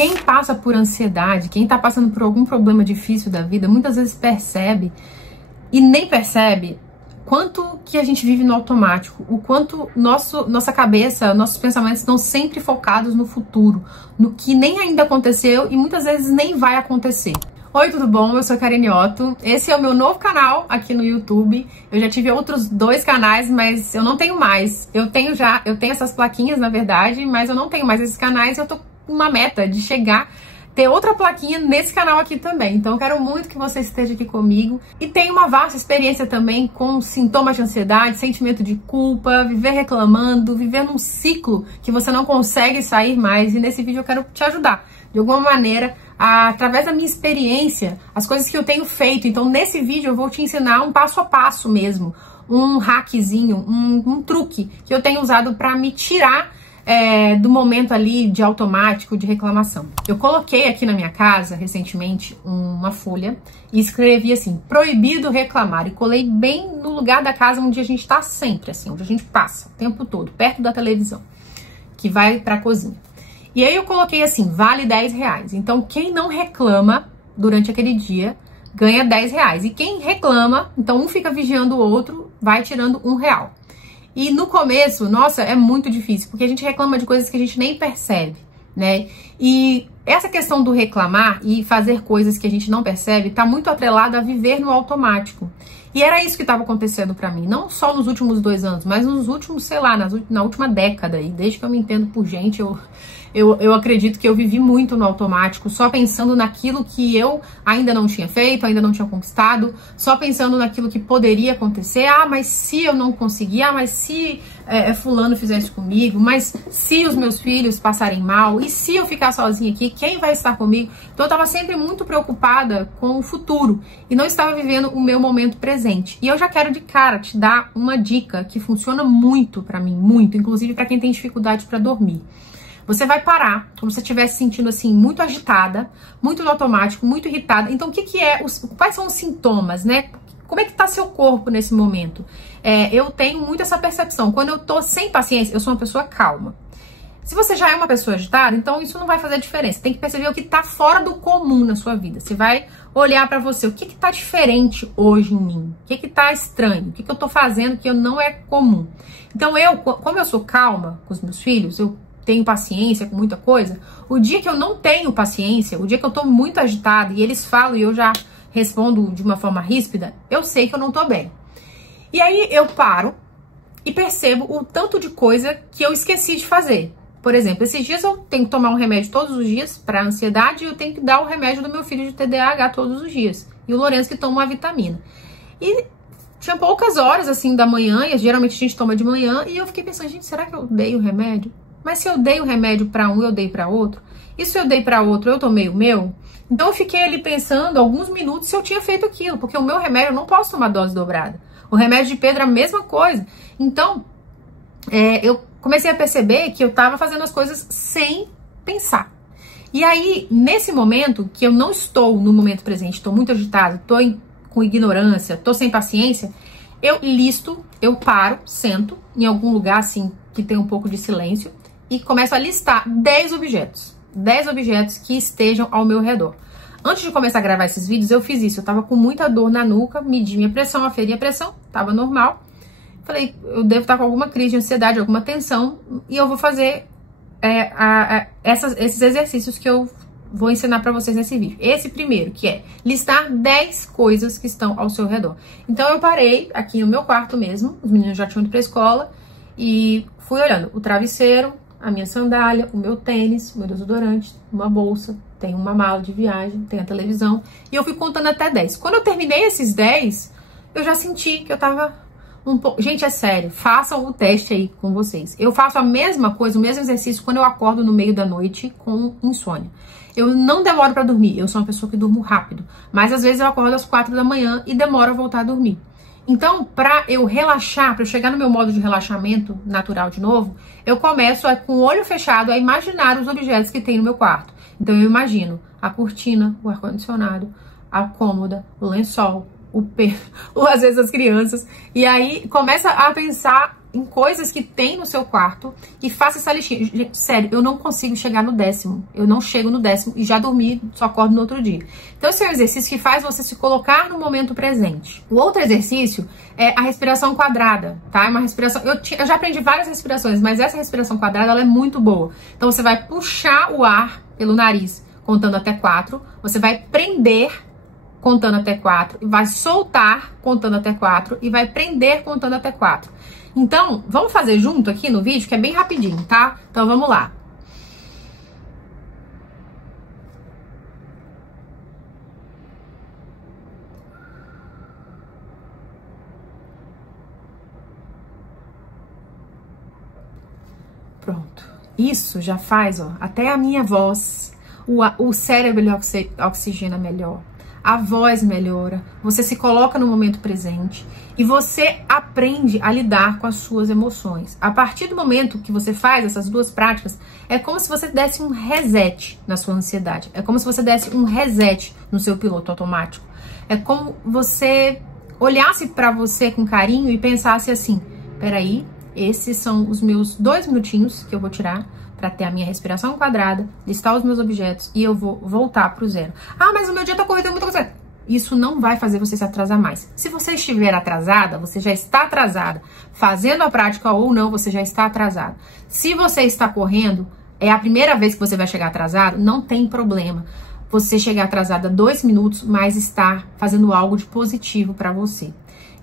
quem passa por ansiedade, quem tá passando por algum problema difícil da vida, muitas vezes percebe e nem percebe quanto que a gente vive no automático, o quanto nossa cabeça, nossos pensamentos estão sempre focados no futuro, no que nem ainda aconteceu e muitas vezes nem vai acontecer. Oi, tudo bom? Eu sou a Karine Otto. Esse é o meu novo canal aqui no YouTube. Eu já tive outros 2 canais, mas eu não tenho mais. Eu tenho essas plaquinhas, na verdade, mas eu não tenho mais esses canais. Eu tô com uma meta de ter outra plaquinha nesse canal aqui também. Então eu quero muito que você esteja aqui comigo. E tenho uma vasta experiência também com sintomas de ansiedade, sentimento de culpa, viver reclamando, viver num ciclo que você não consegue sair mais. E nesse vídeo eu quero te ajudar, de alguma maneira, através da minha experiência, as coisas que eu tenho feito. Então nesse vídeo eu vou te ensinar um passo a passo mesmo, um hackzinho, um truque que eu tenho usado para me tirar do momento ali de automático, de reclamação. Eu coloquei aqui na minha casa, recentemente, uma folha e escrevi assim, proibido reclamar, e colei bem no lugar da casa onde a gente tá sempre, assim, onde a gente passa o tempo todo, perto da televisão, que vai pra cozinha. E aí eu coloquei assim, vale R$10. Então quem não reclama durante aquele dia ganha R$10. E quem reclama, então um fica vigiando o outro, vai tirando R$1. E no começo, nossa, é muito difícil, porque a gente reclama de coisas que a gente nem percebe, né? E essa questão do reclamar e fazer coisas que a gente não percebe tá muito atrelada a viver no automático. E era isso que estava acontecendo pra mim, não só nos últimos 2 anos, mas nos últimos, sei lá, na última década aí, desde que eu me entendo por gente, eu acredito que eu vivi muito no automático, só pensando naquilo que eu ainda não tinha feito, ainda não tinha conquistado, só pensando naquilo que poderia acontecer. Ah, mas se eu não conseguir, mas se fulano fizesse comigo, mas se os meus filhos passarem mal, e se eu ficar sozinha aqui, quem vai estar comigo? Então eu estava sempre muito preocupada com o futuro e não estava vivendo o meu momento presente. E eu já quero de cara te dar uma dica que funciona muito pra mim, muito, inclusive pra quem tem dificuldade pra dormir. Você vai parar, como se você estivesse sentindo assim, muito agitada, muito no automático, muito irritada. Então, quais são os sintomas, né? Como é que tá seu corpo nesse momento? Eu tenho muito essa percepção. Quando eu tô sem paciência, eu sou uma pessoa calma. Se você já é uma pessoa agitada, então isso não vai fazer diferença. Você tem que perceber o que tá fora do comum na sua vida. Você vai olhar pra você, o que tá diferente hoje em mim? O que tá estranho? O que eu tô fazendo que não é comum? Então, como eu sou calma com os meus filhos, eu tenho paciência com muita coisa, o dia que eu não tenho paciência, o dia que eu tô muito agitada e eles falam e eu já respondo de uma forma ríspida, eu sei que eu não tô bem. E aí eu paro e percebo o tanto de coisa que eu esqueci de fazer. Por exemplo, esses dias eu tenho que tomar um remédio todos os dias para ansiedade e eu tenho que dar o remédio do meu filho de TDAH todos os dias. E o Lourenço que toma uma vitamina. E tinha poucas horas assim da manhã, e geralmente a gente toma de manhã, e eu fiquei pensando, gente, será que eu dei o remédio? Mas se eu dei o remédio para um, eu dei para outro? E se eu dei para outro, eu tomei o meu? Então eu fiquei ali pensando alguns minutos se eu tinha feito aquilo, porque o meu remédio eu não posso tomar dose dobrada. O remédio de Pedro é a mesma coisa. Então eu comecei a perceber que eu estava fazendo as coisas sem pensar. E aí, nesse momento, que eu não estou no momento presente, estou muito agitada, estou com ignorância, estou sem paciência, eu paro, sento em algum lugar assim que tem um pouco de silêncio, e começo a listar 10 objetos que estejam ao meu redor. Antes de começar a gravar esses vídeos, eu fiz isso. Eu tava com muita dor na nuca, medi minha pressão, aferi a pressão, tava normal. Falei, eu devo estar com alguma crise de ansiedade, alguma tensão, e eu vou fazer esses exercícios que eu vou ensinar pra vocês nesse vídeo. Esse primeiro, que é listar 10 coisas que estão ao seu redor. Então eu parei aqui no meu quarto mesmo, os meninos já tinham ido pra escola, e fui olhando o travesseiro, a minha sandália, o meu tênis, o meu desodorante, uma bolsa, tem uma mala de viagem, tem a televisão. E eu fui contando até 10. Quando eu terminei esses 10, eu já senti que eu tava um pouco... Gente, é sério, façam o teste aí com vocês. Eu faço a mesma coisa, o mesmo exercício quando eu acordo no meio da noite com insônia. Eu não demoro pra dormir, eu sou uma pessoa que durmo rápido. Mas às vezes eu acordo às 4 da manhã e demoro a voltar a dormir. Então, para eu relaxar, para eu chegar no meu modo de relaxamento natural de novo, eu começo com o olho fechado a imaginar os objetos que tem no meu quarto. Então eu imagino a cortina, o ar-condicionado, a cômoda, o lençol, às vezes as crianças. E aí começa a pensar em coisas que tem no seu quarto e faça essa listinha. Gente, sério, eu não consigo chegar no 10º. Eu não chego no 10º e já dormi, só acordo no outro dia. Então, esse é um exercício que faz você se colocar no momento presente. O outro exercício é a respiração quadrada, tá? É uma respiração... Eu já aprendi várias respirações, mas essa respiração quadrada, ela é muito boa. Então, você vai puxar o ar pelo nariz, contando até 4. Você vai prender, contando até 4. E vai soltar, contando até 4. E vai prender, contando até 4. Então, vamos fazer junto aqui no vídeo, que é bem rapidinho, tá? Então, vamos lá. Pronto. Isso já faz, ó, até a minha voz, o cérebro ele oxigena melhor. A voz melhora, você se coloca no momento presente e você aprende a lidar com as suas emoções. A partir do momento que você faz essas duas práticas, é como se você desse um reset na sua ansiedade. É como se você desse um reset no seu piloto automático. É como você olhasse para você com carinho e pensasse assim, peraí, esses são os meus 2 minutinhos que eu vou tirar para ter a minha respiração quadrada, listar os meus objetos e eu vou voltar pro zero. Ah, mas o meu dia tá corrido, muita coisa. Isso não vai fazer você se atrasar mais. Se você estiver atrasada, você já está atrasada. Fazendo a prática ou não, você já está atrasada. Se você está correndo, é a primeira vez que você vai chegar atrasado, não tem problema. Você chegar atrasada 2 minutos, mas estar fazendo algo de positivo para você.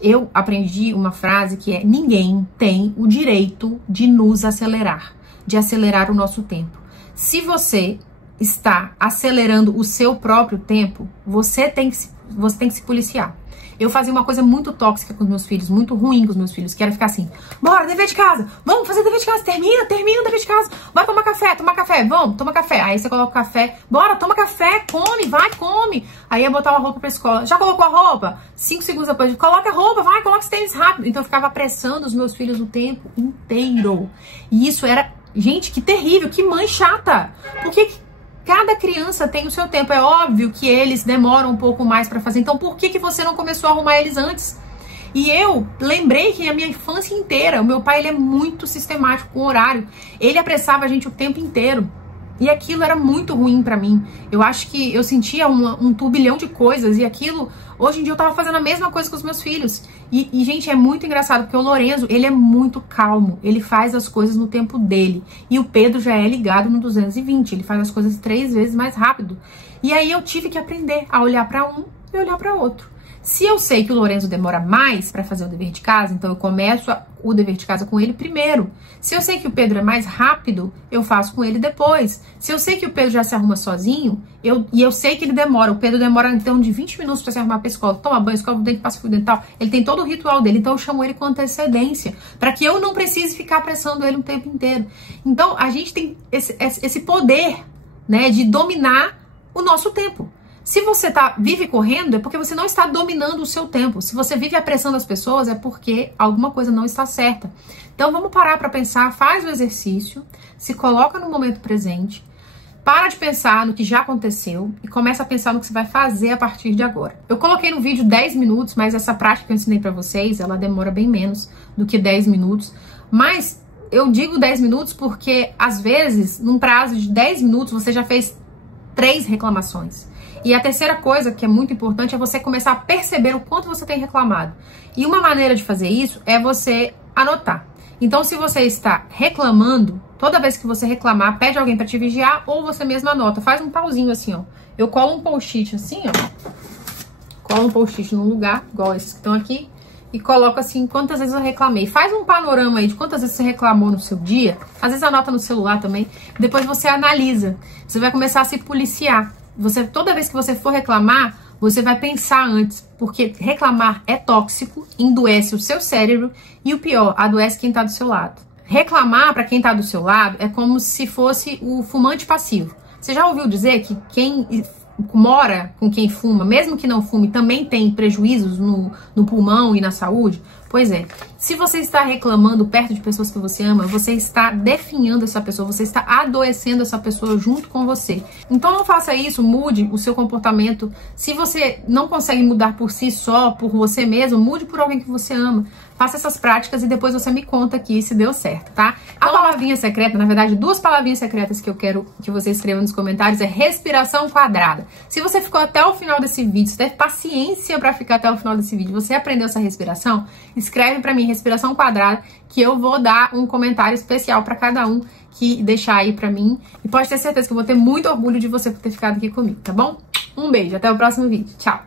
Eu aprendi uma frase que é: ninguém tem o direito de nos acelerar, de acelerar o nosso tempo. Se você está acelerando o seu próprio tempo, você tem que se policiar. Eu fazia uma coisa muito tóxica com os meus filhos, muito ruim com os meus filhos, que era ficar assim, bora, dever de casa, vamos fazer dever de casa, termina o dever de casa, vai tomar café, vamos, toma café. Aí você coloca o café, bora, toma café, come, vai, come. Aí ia botar uma roupa pra escola, já colocou a roupa? 5 segundos depois, coloca a roupa, vai, coloca os tênis rápido. Então eu ficava apressando os meus filhos o tempo inteiro. E isso era, gente, que terrível, que mãe chata. Por que cada criança tem o seu tempo? É óbvio que eles demoram um pouco mais para fazer. Então, por que você não começou a arrumar eles antes? E eu lembrei que a minha infância inteira, o meu pai, ele é muito sistemático com o horário. Ele apressava a gente o tempo inteiro. E aquilo era muito ruim pra mim. Eu acho que eu sentia um turbilhão de coisas. E aquilo, hoje em dia eu tava fazendo a mesma coisa com os meus filhos. E gente, é muito engraçado, porque o Lorenzo, ele é muito calmo. Ele faz as coisas no tempo dele. E o Pedro já é ligado no 220. Ele faz as coisas 3 vezes mais rápido. E aí eu tive que aprender a olhar pra um e olhar pra outro. Se eu sei que o Lorenzo demora mais para fazer o dever de casa, então eu começo o dever de casa com ele primeiro. Se eu sei que o Pedro é mais rápido, eu faço com ele depois. Se eu sei que o Pedro já se arruma sozinho, e eu sei que ele demora, o Pedro demora então de 20 minutos para se arrumar para a escola, toma banho, escova o dente, passa fio dental, ele tem todo o ritual dele, então eu chamo ele com antecedência, para que eu não precise ficar apressando ele o tempo inteiro. Então a gente tem esse poder, né, de dominar o nosso tempo. Se você vive correndo, é porque você não está dominando o seu tempo. Se você vive apressando as pessoas, é porque alguma coisa não está certa. Então vamos parar para pensar, faz o exercício, se coloca no momento presente, para de pensar no que já aconteceu e começa a pensar no que você vai fazer a partir de agora. Eu coloquei no vídeo 10 minutos, mas essa prática que eu ensinei para vocês, ela demora bem menos do que 10 minutos. Mas eu digo 10 minutos porque, às vezes, num prazo de 10 minutos, você já fez 3 reclamações. E a terceira coisa que é muito importante é você começar a perceber o quanto você tem reclamado. E uma maneira de fazer isso é você anotar. Então, se você está reclamando, toda vez que você reclamar, pede alguém para te vigiar ou você mesmo anota. Faz um pauzinho assim, ó. Eu colo um post-it assim, ó. Colo um post-it num lugar, igual esses que estão aqui, e coloco assim, quantas vezes eu reclamei. Faz um panorama aí de quantas vezes você reclamou no seu dia. Às vezes anota no celular também. Depois você analisa. Você vai começar a se policiar. Toda vez que você for reclamar, você vai pensar antes, porque reclamar é tóxico, endoece o seu cérebro e o pior, adoece quem tá do seu lado. Reclamar para quem tá do seu lado é como se fosse o fumante passivo. Você já ouviu dizer que quem mora com quem fuma, mesmo que não fume, também tem prejuízos no pulmão e na saúde? Pois é, se você está reclamando perto de pessoas que você ama, você está definhando essa pessoa, você está adoecendo essa pessoa junto com você. Então não faça isso, mude o seu comportamento. Se você não consegue mudar por si só, por você mesmo, mude por alguém que você ama. faça essas práticas e depois você me conta aqui se deu certo, tá? A palavrinha secreta, na verdade, 2 palavrinhas secretas que eu quero que você escreva nos comentários é respiração quadrada. Se você ficou até o final desse vídeo, se teve paciência pra ficar até o final desse vídeo, você aprendeu essa respiração, escreve pra mim respiração quadrada, que eu vou dar um comentário especial pra cada um que deixar aí pra mim. E pode ter certeza que eu vou ter muito orgulho de você por ter ficado aqui comigo, tá bom? Um beijo, até o próximo vídeo. Tchau!